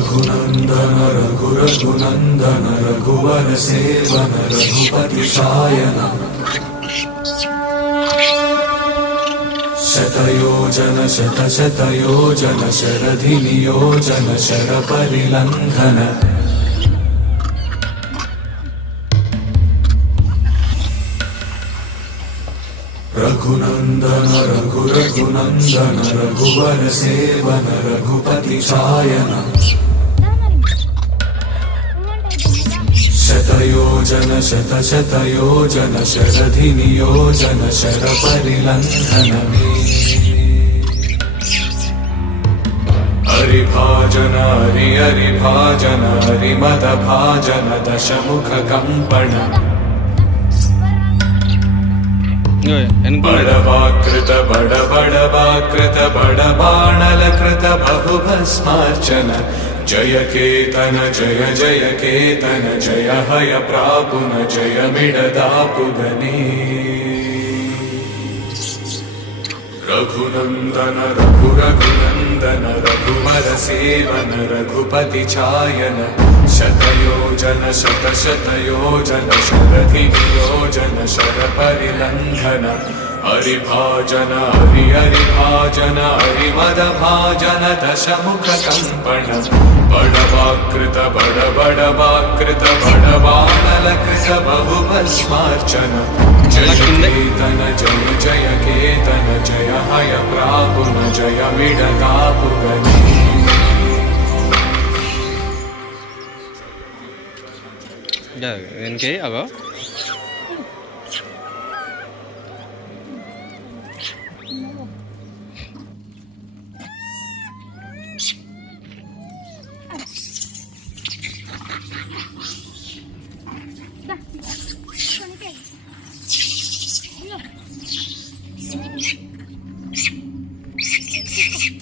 रघुनन्दन रघुरघुनन्दन रघुवर सेवन रघुपति शायन शतयोजन शतशतयोजन शरधिनियोजन शरपरिलङ्घन रघुनन्दन रघुरघुनन्दन रघुवर सेवन रघुपति शायन शतयोजन शतशतयोजन शरधिनियोजन शरपरिलङ्घन हरिभाजन हरि हरिभाजन हरिमदभाजन दशमुखकम्पण బడవాకృత బడబడవాకృత బడబాణలకృత బహుభస్మార్చన. జయ కేతన జయ జయ కేతన జయ హయ ప్రాపున జయ మిడదాపుగనే प्रापुन जय मिडदापुगने रघुनन्दन रघुरघुनन्दन रघुवर सेवन रघुपति चायन शतयोजन शतशतयोजन शरधिनियोजन शरपरिलङ्घन हरिभाजन हरि हरिभाजन हरिमदभाजन दशमुखकम्पण बडवाकृत बड बडवाकृत बडबाणलकृत बहुभस्मार्चन जय केतन जय जय केतन జయ హయ ప్రాపున జయ విడదాపు వెనకే అవో No.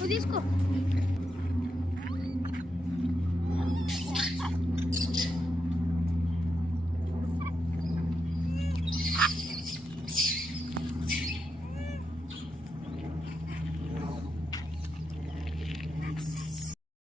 disco.